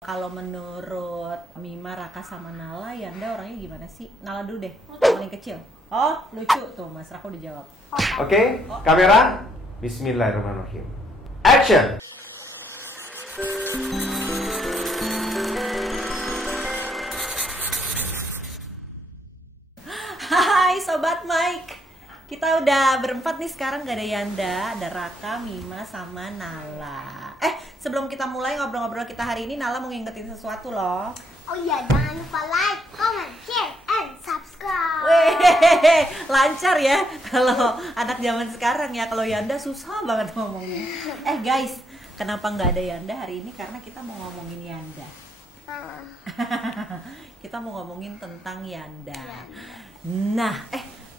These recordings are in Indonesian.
Kalau menurut Mima, Raka sama Nala, Yanda orangnya gimana sih? Nala dulu deh, yang paling kecil. Oh, lucu tuh Mas Raka udah jawab. Oke, kamera. Bismillahirrahmanirrahim. Action. Hai Sobat Mike, kita udah berempat nih sekarang, gak ada Yanda, ada Raka, Mima, sama Nala. Sebelum kita mulai ngobrol-ngobrol kita hari ini, Nala mau ngingetin sesuatu loh. Oh iya, jangan lupa like, comment, share, and subscribe. Weh, lancar ya kalau anak zaman sekarang ya. Kalau Yanda susah banget ngomongnya. Guys, kenapa nggak ada Yanda hari ini? Karena kita mau ngomongin Yanda. Kita mau ngomongin tentang Yanda. Nah,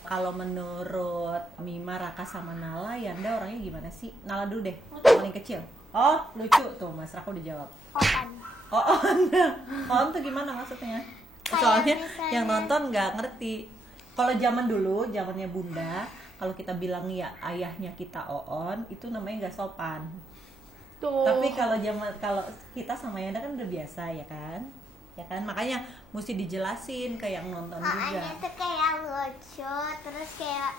kalau menurut Mima, Raka sama Nala, Yanda orangnya gimana sih? Nala dulu deh, yang paling kecil. Oh, lucu tuh Mas Raka udah jawab. On tuh gimana maksudnya? Soalnya yang nonton nggak ngerti. Kalau zaman dulu, zamannya Bunda, kalau kita bilang ya ayahnya kita Oon, itu namanya nggak sopan. Tuh. Tapi kalau kita sama Yanda kan udah biasa ya kan? Ya kan, makanya mesti dijelasin ke yang nonton juga. Makanya tuh kayak lucu, terus kayak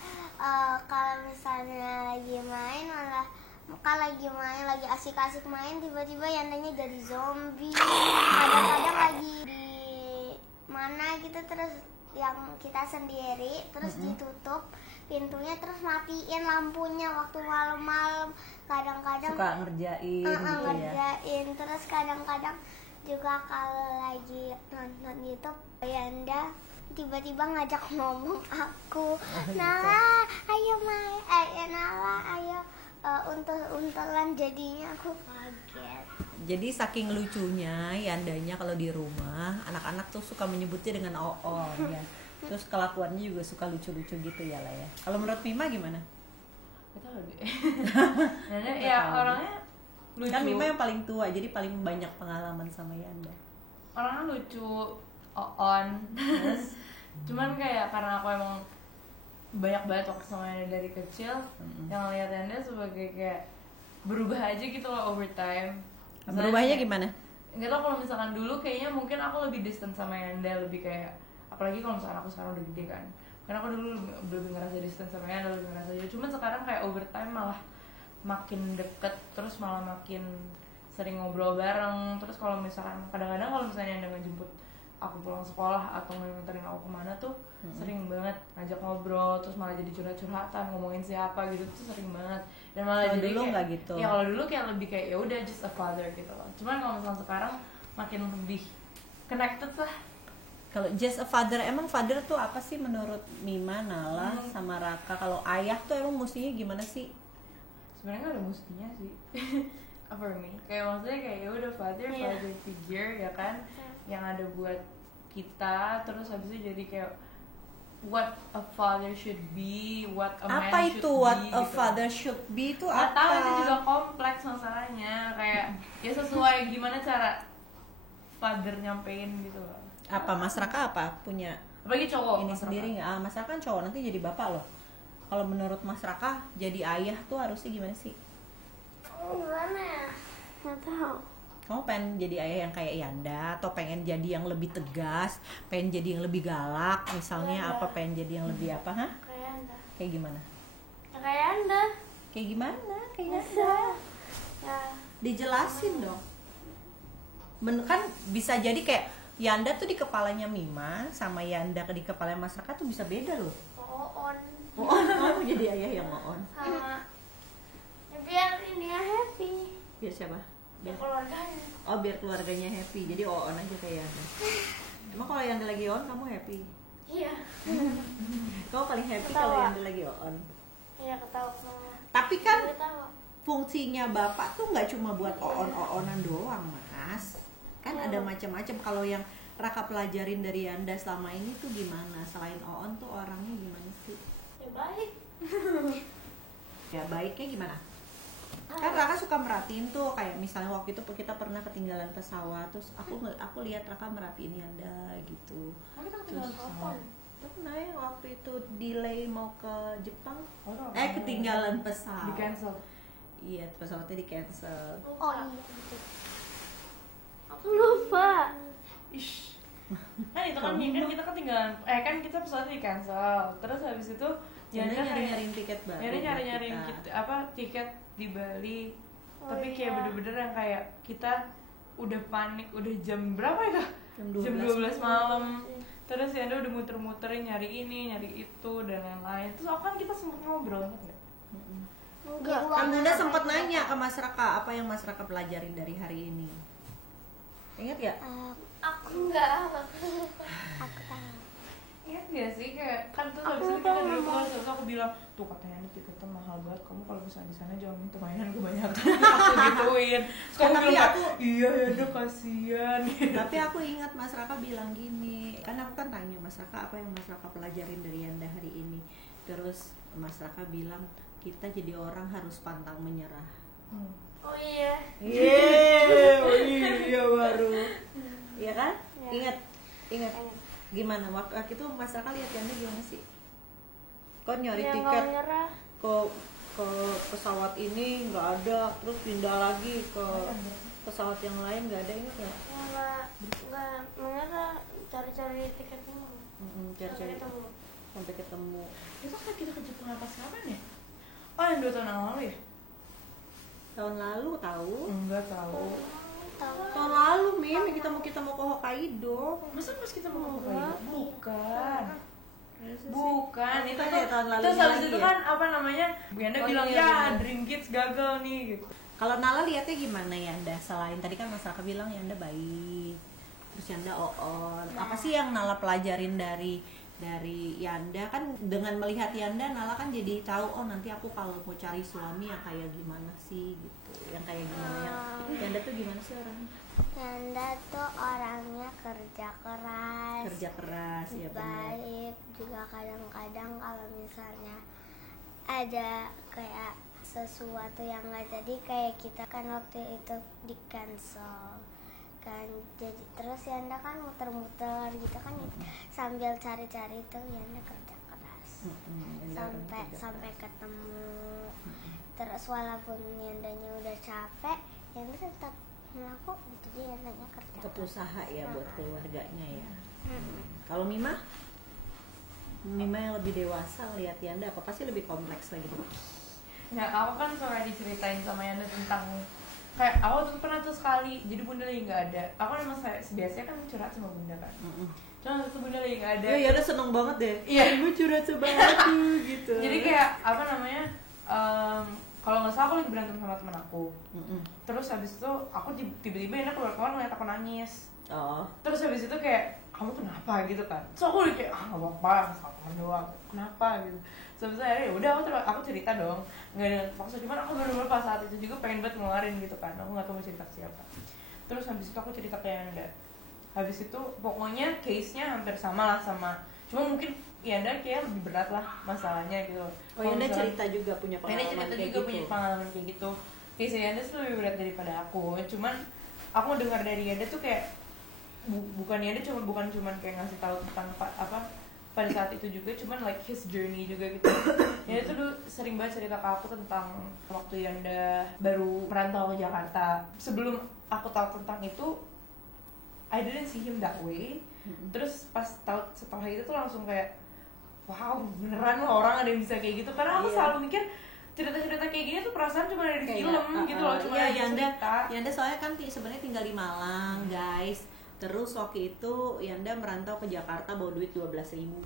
kalau misalnya lagi main malah lagi asik-asik main, tiba-tiba Yandanya jadi zombie. Kadang-kadang lagi di mana gitu, terus yang kita sendiri, terus ditutup pintunya, terus matiin lampunya waktu malam-malam. Kadang-kadang suka ngerjain gitu ngerjain. Terus kadang-kadang juga kalau lagi nonton YouTube, Yanda tiba-tiba ngajak ngomong aku, Nala, ayo main, Nala, ayo untel-untelan, jadinya aku kaget. Jadi saking lucunya Yandanya kalau di rumah, anak-anak tuh suka menyebutnya dengan Oon ya. Terus kelakuannya juga suka lucu-lucu gitu ya lah ya. Kalau menurut Mima gimana? Kita lebih. Ya orangnya lucu. Kan Mima yang paling tua, jadi paling banyak pengalaman sama Yanda. Orangnya lucu, Oon. Cuman kayak karena aku emang banyak banget waktu sama Yanda dari kecil, yang ngeliat Yanda sebagai kayak berubah aja gitu loh over time. Berubahnya gimana? Nggak tau, kalau misalkan dulu kayaknya mungkin aku lebih distant sama Yanda, lebih kayak, apalagi kalau misalkan aku sekarang udah gede kan, karena aku dulu lebih ngerasa distant sama Yanda, lebih ngerasa aja. Cuman sekarang kayak over time malah makin deket, terus malah makin sering ngobrol bareng. Terus kalau misalkan kadang-kadang kalau misalnya Yanda ngejemput aku pulang sekolah atau nganterin aku kemana tuh sering banget ngajak ngobrol, terus malah jadi curhat-curhatan, ngomongin siapa gitu tuh sering banget. Dan malah kalo jadi dulu kayak, nggak gitu. Ya kalau dulu kayak lebih kayak ya udah just a father gitu loh. Cuman kalau misalnya sekarang makin lebih connected lah. Kalau just a father, emang father tuh apa sih menurut Mima, Nala, sama Raka? Kalau ayah tuh emang mestinya gimana sih? Sebenarnya nggak ada mestinya sih. For me, kayak maksudnya kayak ya udah father figure ya kan, yang ada buat kita. Terus habis itu jadi kayak what a father should be, what a man apa should itu be. What a gitu. father should be itu Nggak apa? tahu, itu juga kompleks masalahnya. Kayak ya sesuai gimana cara father nyampein gitu loh. Apa Mas Raka apa punya Apalagi cowok ini sendiri nggak? Mas Raka kan cowok, nanti jadi bapak loh. Kalau menurut Mas Raka jadi ayah tuh harusnya gimana sih? Gimana ya? Nggak tahu. Kamu pengen jadi ayah yang kayak Yanda, atau pengen jadi yang lebih tegas, pengen jadi yang lebih galak misalnya? Apa pengen jadi yang lebih apa? Kayak Yanda. Kayak gimana? Kayak Yanda. Kayak gimana? Kayak Yanda. Ya. Dijelasin dong. Kan bisa jadi kayak Yanda tuh di kepalanya Mima sama Yanda di kepalanya Mas Raka tuh bisa beda loh. Oon. Kamu jadi ayah yang Oon. Sama. Ya, biar ini ya happy. Biar siapa? Biar keluarganya. Oh, biar keluarganya happy. Jadi Oon aja kayak Yanda. Emang kalau Yanda lagi On kamu happy? Iya. Kamu paling happy Ketawa. kalau Yanda lagi On. Iya, ketawa semua. Tapi kan Ketawa. fungsinya bapak tuh nggak cuma buat Oon-Oonan doang, Mas. Kan ada macam-macam. Kalau yang Raka pelajarin dari Yanda selama ini tuh gimana? Selain Oon tuh orangnya gimana sih? Ya baik. Ya baiknya gimana? Kan Raka suka merhatiin tuh, kayak misalnya waktu itu kita pernah ketinggalan pesawat, terus aku lihat Raka merhatiin Yanda gitu. Terus pernah yang waktu itu delay mau ke Jepang, ketinggalan pesawat. Di cancel. Iya, pesawatnya di cancel. Oh iya, betul. Aku lupa. pulangnya kan kita ketinggalan, kan kita pesawat di cancel, terus habis itu Yanda nyari-nyariin tiket baru. Yanda nyari-nyariin kita. tiket di Bali, tapi kayak bener-bener yang kayak kita udah panik, udah jam berapa ya? Jam 12 malam. Terus Yanda udah muter-muterin nyari ini, nyari itu dan lain-lain. Terus kan kita sempet ngobrol kan? Enggak, Kan Bunda sempat nanya ke Mas Raka apa yang Mas Raka pelajarin dari hari ini. Ingat ya? Aku enggak. Aku tahu. Ingat gak sih kayak kan tuh habis itu kita dulu kelas terus aku bilang tuh katanya nih tiketnya mahal banget, kamu kalau misalnya di sana jangan minta mainan kebanyakan. Aku gituin. Terus kamu Tapi bilang aku- iya ya udah kasihan. Tapi aku ingat Mas Raka bilang gini, kan aku kan tanya Mas Raka apa yang Mas Raka pelajarin dari Yanda hari ini. Terus Mas Raka bilang kita jadi orang harus pantang menyerah. Oh iya. Iya baru. Iya kan? Ya. Ingat. Gimana waktu itu Mas Raka lihat Yanda gimana sih? Kok nyari Ya, tiket nggak nyerah. ke pesawat ini nggak ada, terus pindah lagi ke pesawat yang lain nggak ada, ingat nggak? Enggak menyerah, cari-cari tiketnya. Cari-cari ketemu. sampai ketemu. Itu kan kita ke Jepang pas kapan ya? Oh yang 2 tahun yang lalu ya? Tahun lalu tahu. Enggak tahu. Tahu. Tahun lalu Min kita mau ke Hokkaido. Masa pas kita mau ke Hokkaido? Bukan. Bukan, Bukan itu ya, tahun lalu terus habis lagi itu ya? kan apa namanya? Yanda Oh, bilang iya, ya bener. Dream Kids gagal nih gitu. Kalau Nala lihatnya gimana Yanda? Selain tadi kan Mas Raka bilang Yanda baik, terus Yanda on. Apa sih yang Nala pelajarin dari Yanda? Kan dengan melihat Yanda, Nala kan jadi tahu oh nanti aku kalau mau cari suami yang kayak gimana sih gitu, yang kayak gimana ya? Yanda tuh gimana sih orangnya? Yanda tuh orangnya kerja keras. Kerja keras ya benar. Baik juga kadang-kadang kalau misalnya ada kayak sesuatu yang nggak jadi kayak kita kan waktu itu di cancel kan, jadi terus Yanda kan muter-muter gitu kan sambil cari-cari itu Yanda kerja keras Yanda orang kerja sampai keras. ketemu. Terus walaupun Yandanya udah capek Yanda tetap melakukan, jadi Yandanya kerja Tetap keras. usaha ya buat keluarganya ya. Kalau Mima yang lebih dewasa lihat Yanda apa pasti lebih kompleks lagi tuh. Ya aku kan pernah diceritain sama Yanda tentang kayak aku tuh pernah tuh sekali jadi bunda lagi nggak ada. Aku emang biasanya kan curhat sama bunda kan. Cuma waktu bunda lagi nggak ada. Iya, Yanda seneng banget deh. Iya. Ibu curhat sama aku gitu. Jadi kayak apa namanya? Kalau nggak salah aku lagi berantem sama temen aku. Terus habis itu aku tiba-tiba Yanda keluar kamar ngeliat aku nangis. Oh. Terus habis itu kayak kamu kenapa gitu kan? So aku udah kayak nggak apa-apa, sama temen doang. Kenapa gitu? Terus akhirnya ya udah aku cerita dong, nggak ada maksud, cuman aku bener-bener pas saat itu juga pengen banget ngeluarin gitu kan, aku nggak tahu mau cerita ke siapa. Terus habis itu aku cerita ke Yanda. Habis itu pokoknya case-nya hampir sama lah sama, cuma mungkin Yanda kayak lebih berat lah masalahnya gitu. Oh, Yanda cerita juga punya Yanda pengalaman cerita kayak juga gitu. punya pengalaman kayak gitu. Case Yanda tuh lebih berat daripada aku, cuman aku dengar dari Yanda tuh kayak bukan cuman kayak ngasih tahu tentang apa pada saat itu juga, cuman like his journey juga gitu. Yanda tuh dulu sering banget cerita ke aku tentang waktu Yanda baru merantau ke Jakarta. Sebelum aku tahu tentang itu, I didn't see him that way. Terus pas tahu setelah itu tuh langsung kayak wow, beneran loh orang ada yang bisa kayak gitu. Karena aku Iya. selalu mikir cerita-cerita kayak gini tuh perasaan cuma ada di film gitu loh, cuma iya, ada di Yanda, cerita. Yanda soalnya kan sebenarnya tinggal di Malang, guys. Terus waktu itu Yanda merantau ke Jakarta bawa duit 12.000.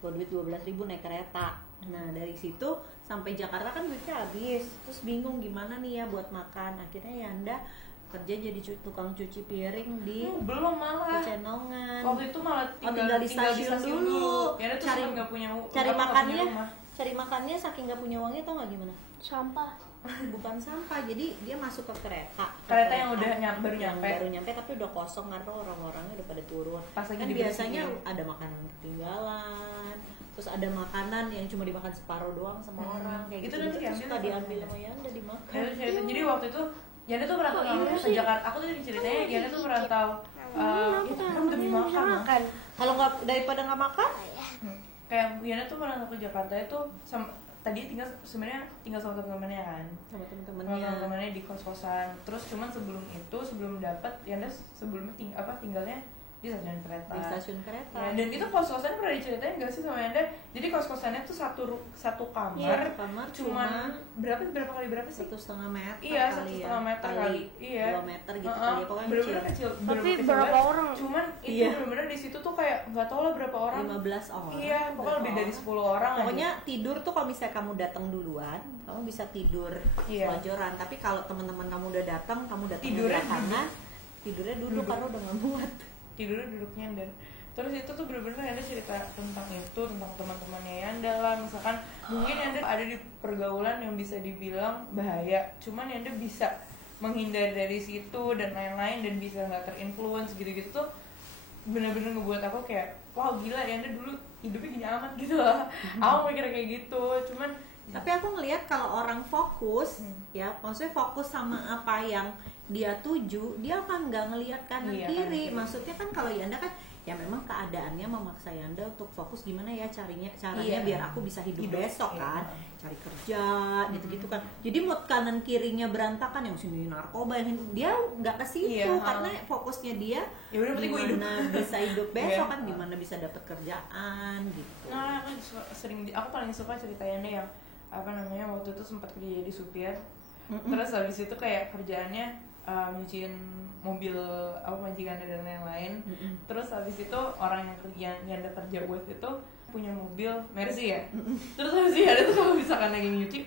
Bawa duit 12.000 naik kereta. Nah, dari situ sampai Jakarta kan duitnya habis. Terus bingung gimana nih ya buat makan. Akhirnya Yanda kerja jadi tukang cuci piring di Belum malah. Pecenongan. Waktu itu malah tinggal di stasiun dulu. Yanda tuh Cari cari nggak punya cari nggak makannya, punya rumah. cari makannya saking nggak punya uangnya tau nggak gimana? Sampah. Bukan sampah, jadi dia masuk ke kereta. Kereta yang udah baru yang nyampe. baru nyampe tapi udah kosong karena orang-orangnya udah pada turun. Pas lagi Kan dibersihin. biasanya ada makanan ketinggalan, terus ada makanan yang cuma dimakan separuh doang sama orang kayak Itu gitu. nanti Terus diambil suka sama diambil Yanda. sama Yanda dimakan. Yanda cerita. Jadi waktu itu Yanda tuh merantau ke Jakarta. Aku tuh ceritanya Yanda tuh merantau itu kan demi makan. Kalau nggak daripada nggak makan, Kayak Yanda tuh merantau ke Jakarta itu tadi sebenarnya tinggal sama teman-temannya kan. sama Sama temen-temennya. teman-temannya di kos-kosan. Terus cuman sebelum dapat Yanda sebelumnya tinggalnya di stasiun kereta. Di stasiun kereta. Ya, dan itu kos-kosannya pernah diceritain nggak sih sama Anda? Jadi kos-kosannya tuh satu kamar, Iya, kamar cuman berapa kali berapa sih? 1,5 meter. Iya, kali 1,5 meter kali. Iya. 2 meter gitu kali ya, pokoknya bener-bener kecil. kecil. Tapi bener-bener kecil berapa banget. orang? Cuman itu Iya. bener-bener di situ tuh kayak nggak tahu lah berapa orang. 15 orang. Iya, pokoknya berapa lebih dari orang. 10 orang. Pokoknya tidur tuh kalau misalnya kamu datang duluan, kamu bisa tidur Iya. selonjoran. Tapi kalau teman-teman kamu udah datang, kamu datang Tidurnya belakangan, tidurnya duduk karena udah nggak muat. tidurnya duduk nyender. Terus itu tuh bener-bener Anda cerita tentang itu, tentang teman-temannya Yanda lah. Misalkan mungkin Yanda ada di pergaulan yang bisa dibilang bahaya, cuman Yanda bisa menghindari dari situ dan lain-lain dan bisa nggak terinfluence gitu-gitu tuh bener-bener ngebuat aku kayak wow gila Yanda dulu hidupnya gini amat gitu lah. Aku mikir kayak gitu, cuman Tapi aku ngelihat kalau orang fokus, ya maksudnya fokus sama apa yang dia tuju, dia akan nggak ngelihat kanan Iya, kiri. kanan kiri. Maksudnya kan kalau Yanda kan, ya memang keadaannya memaksa Yanda untuk fokus gimana ya caranya Iya. biar aku bisa hidup besok iya. kan, cari kerja gitu-gitu kan. Jadi mood kanan kirinya berantakan, yang sini narkoba, yang dia nggak ke situ Iya, karena fokusnya dia ya udah penting gue hidup. gimana bisa hidup besok Iya. kan, gimana bisa dapat kerjaan gitu. Nah, aku paling suka cerita Yanda yang apa namanya waktu itu sempat kerja jadi supir. Terus habis itu kayak kerjaannya nyuciin mobil apa majikannya dan lain-lain. Terus habis itu orang yang Yanda kerja buat itu punya mobil Mercy ya. Terus habis itu Yanda tuh kalau misalkan lagi nyuci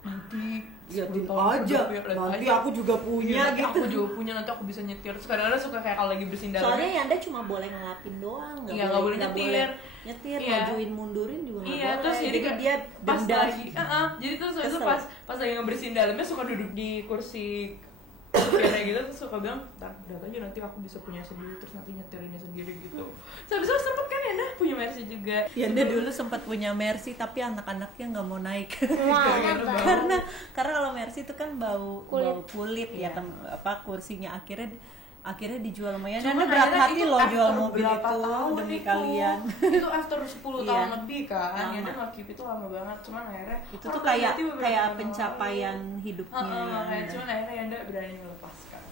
nanti Liatin 10 tahun aja, ke depan, nanti aja. aku juga punya Iya, nanti gitu. aku juga punya, nanti aku bisa nyetir. Terus kadang-kadang suka kayak kalau lagi bersihin dalamnya. Soalnya Yanda cuma boleh ngelapin doang, Iya, nggak boleh nyetir. nyetir, Iya. majuin mundurin juga nggak Iya, boleh. terus jadi kayak dia pas denda. lagi, jadi terus itu Kesel. pas lagi ngebersihin dalamnya suka duduk di kursi supirnya gitu, terus suka bilang, "Ntar udah aja nanti aku bisa punya sendiri, terus nanti nyetirinnya sendiri gitu." Terus habis itu sempet kan Yanda punya Mercy juga. Yanda dulu sempat punya Mercy tapi anak-anaknya nggak mau naik. Gara-gara bau. karena kalau Mercy itu kan bau kulit ya, apa kursinya akhirnya dijual lumayan. Cuman Yanda berat akhirnya hati itu loh after jual mobil berapa itu tahun demi itu. kalian. Itu after 10 tahun Iya. lebih kan. Lama. Yanda nge-keep itu lama banget, cuman akhirnya Itu tuh orang kayak berarti beberapa kayak tahun pencapaian lalu. hidupnya. Kayak cuman akhirnya Yanda berani melepaskan.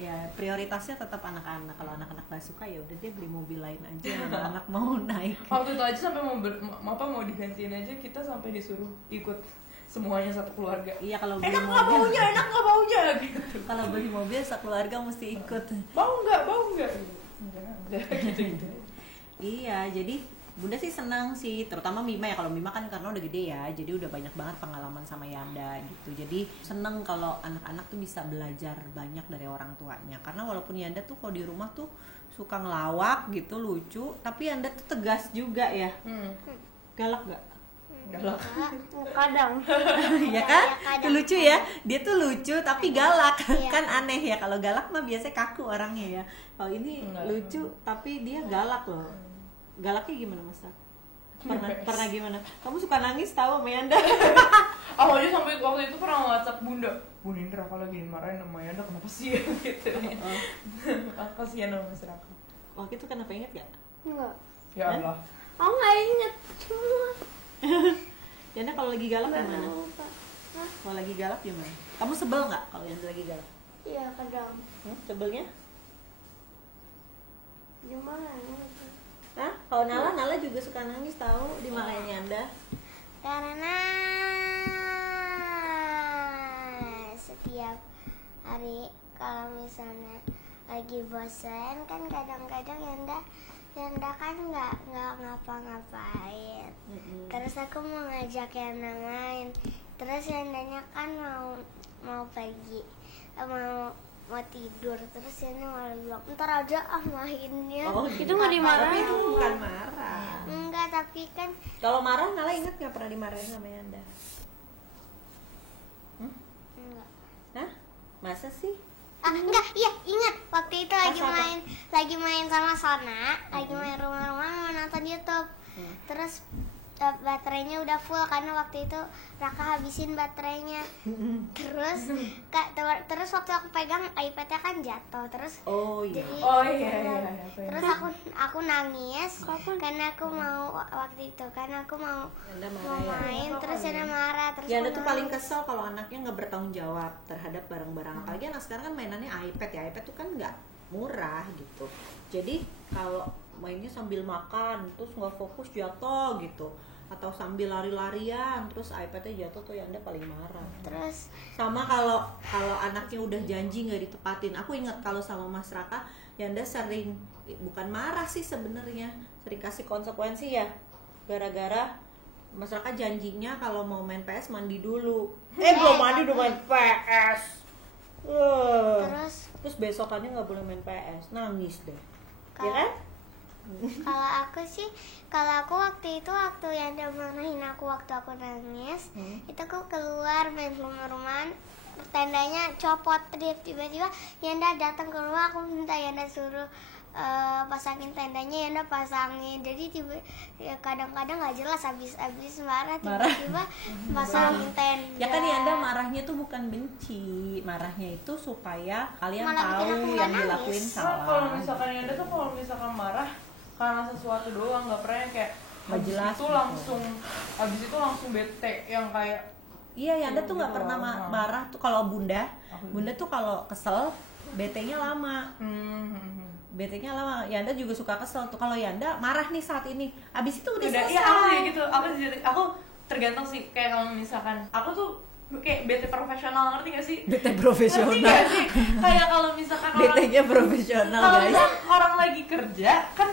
Ya prioritasnya tetap anak-anak. Kalau anak-anak nggak suka ya udah dia beli mobil lain aja. Anak mau naik. Waktu itu aja sampai mau digantiin aja, kita sampai disuruh ikut semuanya satu keluarga. Iya kalau beli Enak nggak mobil. baunya, enak nggak baunya gitu. Kalau beli mobil sekeluarga mesti ikut. Bau nggak enggak gitu. Iya, jadi Bunda sih senang sih, terutama Mima ya. Kalau Mima kan karena udah gede ya, jadi udah banyak banget pengalaman sama Yanda gitu. Jadi seneng kalau anak-anak tuh bisa belajar banyak dari orang tuanya. Karena walaupun Yanda tuh kalau di rumah tuh suka ngelawak gitu, lucu, tapi Yanda tuh tegas juga ya. Galak gak? Galak. Kadang. Ya kan? kadang. Itu lucu ya. Dia tuh lucu tapi galak. Iya. Kan aneh ya, kalau galak mah biasanya kaku orangnya ya. Kalau ini Enggak. lucu tapi dia galak loh. Galaknya gimana, Mas? Pernah gimana? Kamu suka nangis tahu sama Yanda? Aku aja sampai waktu itu pernah WhatsApp Bunda Indra kalau lagi dimarahin sama Yanda kenapa sih gitu. Kasihan sama Mas Raka. Waktu itu kenapa inget gak? Enggak. Ya Allah. Aku nggak inget semua. Yanda kalau lagi galak Nggak gimana? lupa. Hah? Kalau lagi galak gimana? Kamu sebel nggak kalau Yanda lagi galak? Iya kadang. Sebelnya? Gimana? Hah? Kalau Nala juga suka nangis tahu dimarahin Yanda. Karena setiap hari kalau misalnya lagi bosan kan kadang-kadang Yanda kan nggak ngapa-ngapain. Terus aku mau ngajak Yanda main. Terus Yandanya kan mau pergi, mau tidur. Terus Yanda malah bilang ntar aja mainnya. Itu nggak dimarahin. Tapi itu bukan marah. Enggak, tapi kan Kalau marah Nala inget nggak pernah dimarahin sama Yanda? enggak. Hah? Masa sih? Enggak, iya ingat waktu itu Pas apa? lagi main sama Sona, lagi main rumah-rumah mau nonton YouTube. Terus baterainya udah full karena waktu itu Raka habisin baterainya. Terus waktu aku pegang iPad-nya kan jatuh. Terus Oh iya. jadi Oh iya. terus aku nangis karena aku mau waktu itu karena aku mau Yanda mau marah ya. main terus Yanda marah terus Yanda aku tuh paling nangis. kesel kalau anaknya nggak bertanggung jawab terhadap barang-barang. Apalagi anak sekarang kan mainannya iPad ya. iPad tuh kan nggak murah gitu. Jadi kalau mainnya sambil makan terus nggak fokus jatuh gitu, atau sambil lari-larian terus iPadnya jatuh tuh Yanda paling marah. Terus Sama kalau anaknya udah janji nggak ditepatin. Aku ingat kalau sama Mas Raka, Yanda sering, bukan marah sih sebenarnya, sering kasih konsekuensi ya, gara-gara Mas Raka janjinya kalau mau main PS mandi dulu. Belum mandi udah main PS. Terus besokannya nggak boleh main PS, nangis deh. Ya kan? kalau aku waktu Yanda marahin aku waktu aku nangis, itu aku keluar main rumah-rumahan, tendanya copot, tiba-tiba Yanda datang ke rumah, aku minta Yanda suruh pasangin tendanya, Yanda pasangin. Jadi kadang-kadang nggak jelas, habis marah tiba-tiba pasangin tenda. Ya kan Yanda marahnya tuh bukan benci, marahnya itu supaya kalian Malah bikin tahu aku yang nangis. dilakuin Nah, salah. kalau misalkan Yanda tuh kalau misalkan marah karena sesuatu doang, nggak pernah yang kayak Nggak habis jelas itu gitu. habis itu langsung bete yang kayak Iya, Yanda tuh nggak gitu pernah loh. marah tuh kalau Bunda tuh kalau kesel BT-nya lama. BT-nya lama. Yanda juga suka kesel tuh. Kalau Yanda marah nih saat ini, abis itu udah selesai. iya aku kayak gitu, aku tergantung sih, kayak kalau misalkan aku tuh kayak BT profesional, ngerti gak sih? BT profesional. Ngerti gak sih? Kayak kalau misalkan BT-nya profesional kalau guys. misalkan orang lagi kerja kan,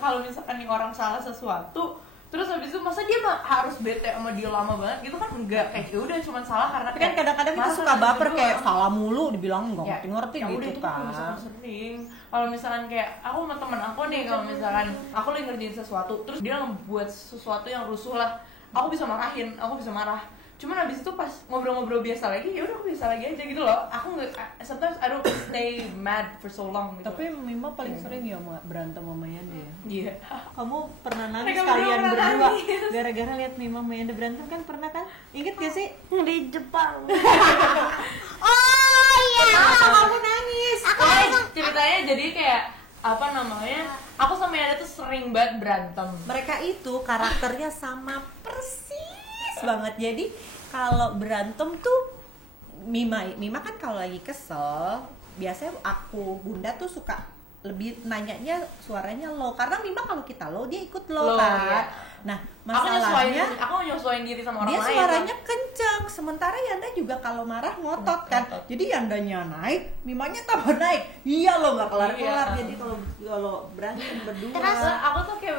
kalau misalkan nih orang salah sesuatu terus habis itu masa dia harus bete sama dia lama banget gitu kan? Enggak, kayak ya udah cuma salah karena Tapi kan kadang-kadang kita masa suka baper gitu kayak doang. salah mulu, dibilang nggak Ya, ngerti ya udah, gitu itu kalau kan. misalkan sering, kalau misalkan kayak aku sama temen aku nih, kalau misalkan aku lagi ngerjain sesuatu terus dia ngebuat sesuatu yang rusuh lah, aku bisa marah. Cuman habis itu pas ngobrol-ngobrol biasa lagi, ya udah aku biasa lagi aja gitu loh. Aku nggak, sometimes I don't stay mad for so long gitu. Tapi Mima paling sering ya berantem sama Yanda ya. Iya. Kamu pernah nangis Mereka kalian berdua pernah berdua nangis. gara-gara lihat Mima sama Yanda berantem kan, pernah kan? Ingat gak sih? Di Jepang. Oh iya. Kamu nangis. Ceritanya jadi kayak apa namanya? Aku sama Yanda tuh sering banget berantem. Mereka itu karakternya sama persis banget. Jadi kalau berantem tuh Mima kan kalau lagi kesel, biasanya aku Bunda tuh suka lebih nanyanya suaranya low, karena Mima kalau kita low dia ikut low kan. Iya. Nah, Aku masalahnya nyesuaiin diri sama orang dia lain. suaranya kenceng, sementara Yanda juga kalau marah ngotot kan. Jadi Yandanya naik, Mimanya tambah naik. Iya loh, nggak kelar-kelar. Iya. Jadi kalau berantem berdua. Terus, Aku tuh kayak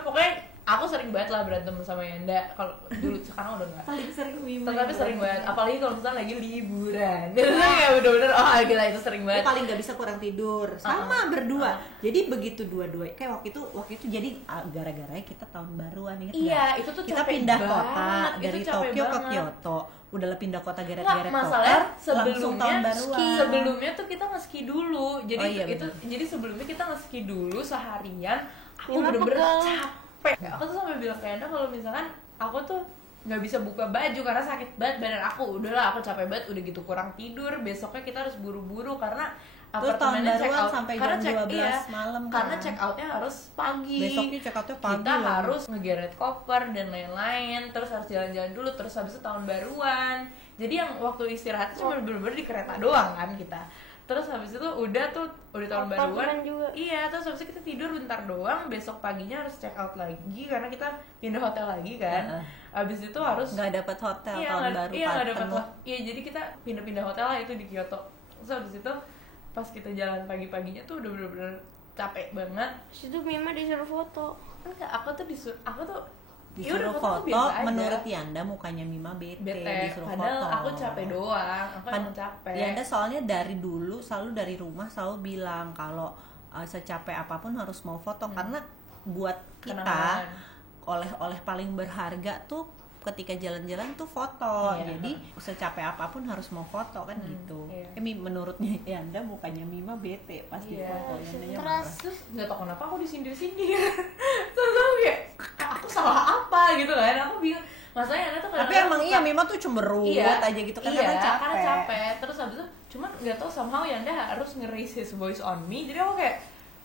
pokoknya aku sering banget lah berantem sama Yanda. Kalau dulu, sekarang udah enggak. paling sering Mima. Tapi sering banget, apalagi kalau misalnya lagi liburan. Itu kayak bener-bener, oh gila itu sering Dia banget. paling nggak bisa kurang tidur sama berdua. Jadi begitu dua-dua kayak waktu itu jadi gara-garanya kita tahun baruan, inget Iya, nggak? itu tuh kita capek pindah banget. kota Itu dari capek Tokyo ke banget. Kyoto. Udah lah pindah kota Nggak, geret-geret masalahnya kotor, langsung tahun baruan. sebelumnya tuh kita nge-ski dulu. Jadi Oh, iya, itu bener. jadi sebelumnya kita nge-ski dulu seharian. Aku Mima bener-bener pegel. capek. Aku tuh sampai bilang ke Yanda kalau misalkan aku tuh nggak bisa buka baju karena sakit banget badan aku. Udahlah, aku capek banget, udah gitu kurang tidur. Besoknya kita harus buru-buru karena Terus tahun apartemennya check baruan out sampai karena jam 12 malam kan. karena check outnya harus pagi. Besoknya check outnya pagi Kita loh. harus ngegeret koper dan lain-lain, terus harus jalan-jalan dulu, terus habis itu tahun baruan. Jadi yang waktu istirahatnya cuma bener-bener di kereta doang kan kita. Terus habis itu udah tahun baruan. Apartemen juga. Iya, terus habis itu kita tidur bentar doang, besok paginya harus check out lagi karena kita pindah hotel lagi kan. Habis itu harus Nggak dapat hotel tahun baru nggak dapet penuh. Iya, jadi kita pindah-pindah hotel lah itu di Kyoto. Terus habis itu pas kita jalan pagi-paginya tuh udah bener-bener capek banget. situ Mima disuruh foto. Enggak, aku tuh ya Disuruh udah, tuh foto, biasa aja. menurut Yanda mukanya Mima bete, disuruh Padahal foto. aku capek doang, aku emang capek. Yanda soalnya dari dulu selalu dari rumah selalu bilang kalau secapek apapun harus mau foto, karena buat kita Kenangan. oleh-oleh paling berharga tuh ketika jalan-jalan tuh foto. Iya. Jadi secapek apapun harus mau foto kan gitu. iya. Menurutnya Yanda mukanya Mima bete pas di Iya. foto. Yandanya Terus marah. Terus nggak tau kenapa aku disindir-sindir. Terus aku kayak, aku salah apa gitu kan? Aku bingung. Masalahnya Anda tuh Tapi kadang-kadang emang suka- iya Mima tuh cemberut aja gitu kan, iya, karena capek. Terus habis itu cuman nggak tahu somehow Yanda harus nge-raise his voice on me. Jadi aku kayak,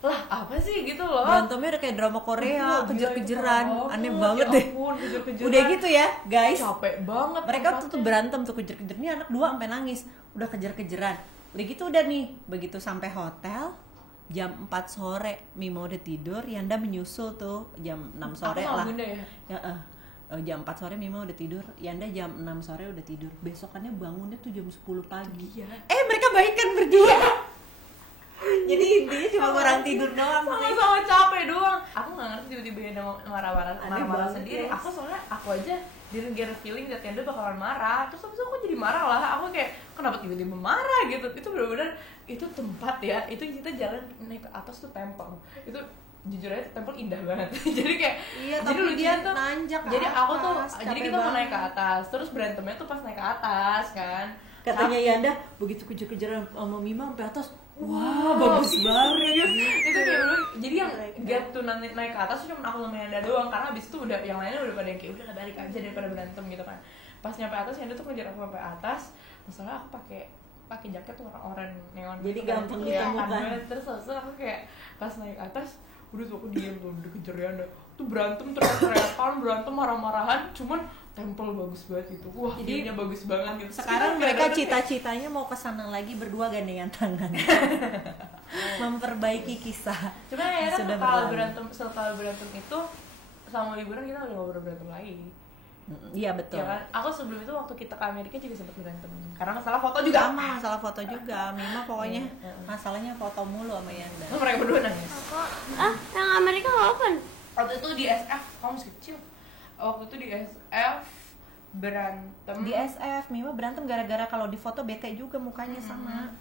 lah apa sih gitu loh. Berantemnya udah kayak drama Korea, Aduh, kejar-kejaran, gila, aneh ya banget deh. ampun, kejar-kejaran. Udah gitu ya, guys. Capek banget. Mereka tuh tempatnya. berantem tuh kejar-kejar. Ini anak dua sampai nangis, udah kejar-kejaran. Udah gitu udah nih, begitu sampai hotel jam 4 sore Mima udah tidur, Yanda menyusul tuh jam 6 sore Aku sama lah. Bunda ya? Jam 4 sore Mima udah tidur, Yanda jam 6 sore udah tidur. Besokannya bangunnya tuh jam 10 pagi. Iya. Mereka baikan berdua. Jadi intinya cuma orang tidur doang. Sama-sama capek doang. Aku nggak ngerti tiba-tiba Yanda mau marah-marah banget, sendiri. yes. Aku soalnya aku aja didn't get a feeling that Yanda bakalan marah. Terus habis itu aku jadi marah lah. Aku kayak kenapa tiba-tiba marah gitu. Itu benar-benar itu tempat ya. Itu kita jalan naik ke atas tuh temple. Itu jujur aja temple indah banget. Jadi kayak Iya, jadi tapi lucunya dia nanjak ke jadi aku tuh atas, jadi capek kita mau naik ke banget. atas. Terus berantemnya tuh pas naik ke atas kan. Katanya Yanda begitu kejar-kejaran sama Mima sampai atas. Wah, bagus banget. Itu kayak bener, jadi yang get to naik ke atas tuh cuma aku sama Yanda doang, karena abis itu udah yang lainnya udah pada yang kayak udah lah balik aja daripada berantem gitu kan. Pas nyampe atas Yanda tuh ngejar aku sampai atas, masalah aku pakai jaket warna oranye neon. Jadi gitu kan. gampang Iya, ditemukan. kan. Terus aku kayak pas naik atas udah tuh aku diem tuh udah kejar Yanda tuh berantem teriak-teriakan berantem marah-marahan cuman tempel bagus banget gitu. Wah, Jadi, view-nya bagus banget gitu. Sekarang Terus mereka kayak cita-citanya mau kesana lagi berdua gandengan tangan. Memperbaiki kisah. cuma ya Sudah setelah berantem itu sama liburan kita udah ngobrol berantem lagi. Iya betul. Ya kan? Aku sebelum itu waktu kita ke Amerika juga sempat berantem. Karena masalah foto juga. Sama masalah foto juga. Mima pokoknya masalahnya foto mulu sama Yanda. Terus mereka berdua nangis. Yang Amerika kapan? Waktu itu di SF, kamu masih kecil. Waktu itu di SF berantem. Di SF Mima berantem gara-gara kalau di foto bete juga mukanya sama.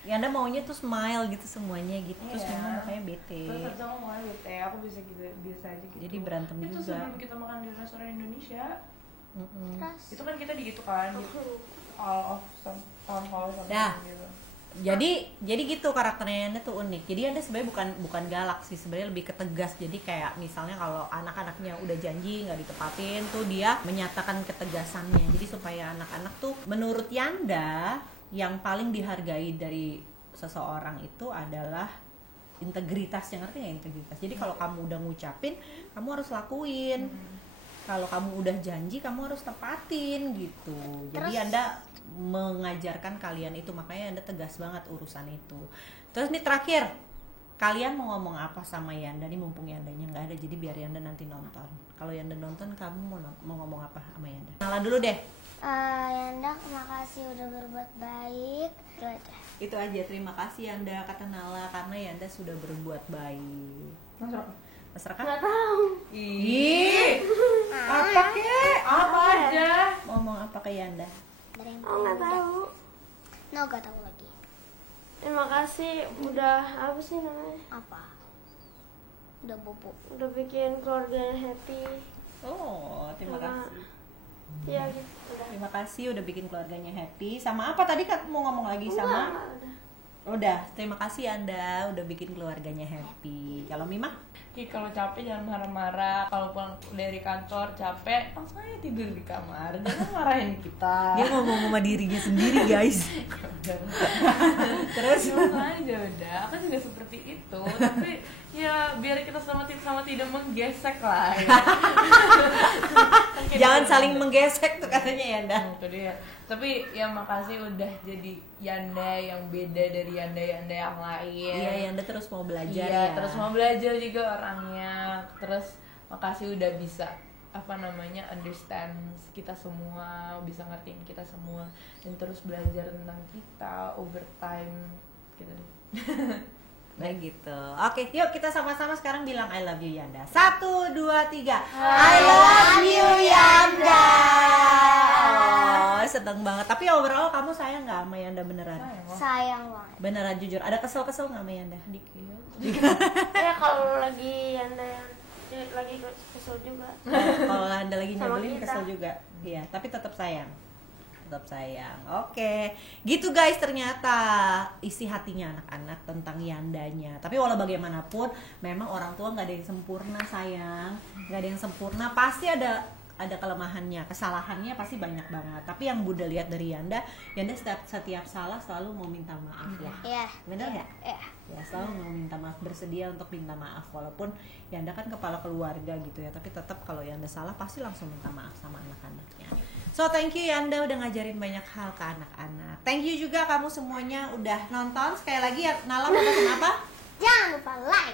Yanda maunya tuh smile gitu semuanya gitu. Terus Iya. Mima mukanya bete. Terus habis itu aku ngomongnya bete, aku bisa gitu biasa aja gitu. Jadi berantem itu juga. sebelum kita makan di restoran Indonesia. Terus Itu kan kita di gitu kan, di all of some town hall something Dah. gitu. Jadi gitu karakternya Yanda tuh unik. Jadi Yanda sebenarnya bukan galak sih, sebenarnya lebih ketegas. Jadi kayak misalnya kalau anak-anaknya udah janji nggak ditepatin tuh dia menyatakan ketegasannya. Jadi supaya anak-anak tuh menurut Yanda yang paling dihargai dari seseorang itu adalah integritas. Yang ngerti nggak integritas? Jadi kalau kamu udah ngucapin, kamu harus lakuin. Kalau kamu udah janji, kamu harus tepatin gitu. Jadi Terus- Anda mengajarkan kalian itu, makanya Anda tegas banget urusan itu. Terus nih terakhir, kalian mau ngomong apa sama Yanda nih, mumpung Yandanya nggak ada, jadi biar Yanda nanti nonton. Kalau Yanda nonton, kamu mau ngomong apa sama Yanda? Kenalan dulu deh. Yanda, makasih udah berbuat baik. Itu aja. Itu aja, terima kasih Yanda kata Nala karena Yanda sudah berbuat baik. Masyarakat? Nggak tahu. Ih, apa kek? Apa aja? Mau ngomong apa ke Yanda? Dari yang Oh nggak paling tahu. muda. No, nggak tahu lagi. Terima kasih udah apa sih namanya? Apa? Udah bobo. Udah bikin keluarga happy. Oh, terima Sama- kasih. Iya gitu. Udah. Terima kasih udah bikin keluarganya happy. Sama apa tadi Kak mau ngomong lagi sama? Enggak, udah. Udah, terima kasih Anda udah bikin keluarganya happy. Kalau Mima? Kalau capek jangan marah-marah. Kalau pulang dari kantor capek, langsung aja tidur di kamar. Jangan marahin kita. Dia ngomong sama dirinya sendiri, guys. Terus Langsung aja udah. Aku juga seperti itu. Tapi ya biar kita sama tidak menggesek lah. Ya. jangan saling menggesek tuh katanya Yanda. Itu dia. Tapi ya makasih udah jadi Yanda yang beda dari Yanda yang lain. Iya, Yanda terus mau belajar Iya, ya. terus mau belajar juga orangnya. Terus makasih udah bisa understand kita semua, bisa ngertiin kita semua, dan terus belajar tentang kita over time gitu. Nah gitu. Oke, yuk kita sama-sama sekarang bilang I love you Yanda. 1, 2, 3. I love you Yanda. Oh, seneng banget. Tapi overall kamu sayang nggak sama Yanda beneran? Sayang banget. Beneran jujur. Ada kesel-kesel nggak sama Yanda? Dikit. Ya kalau lagi Yanda yang lagi kesel juga. Kalau Anda lagi Sama nyebelin kita. kesel juga. Iya, tapi tetap sayang. Tetap sayang. Oke. Gitu guys, ternyata isi hatinya anak-anak tentang Yandanya. Tapi walau bagaimanapun, memang orang tua nggak ada yang sempurna sayang. Nggak ada yang sempurna. Pasti ada ada kelemahannya, kesalahannya pasti banyak banget. Tapi yang Bunda lihat dari Yanda setiap salah selalu mau minta maaf ya. Iya. Bener nggak? Iya. Ya selalu mau minta maaf, bersedia untuk minta maaf walaupun Yanda kan kepala keluarga gitu ya, tapi tetap kalau Yanda salah pasti langsung minta maaf sama anak-anaknya. So thank you Yanda udah ngajarin banyak hal ke anak-anak. Thank you juga kamu semuanya udah nonton. Sekali lagi ya Nala mau pesan apa? Jangan lupa like,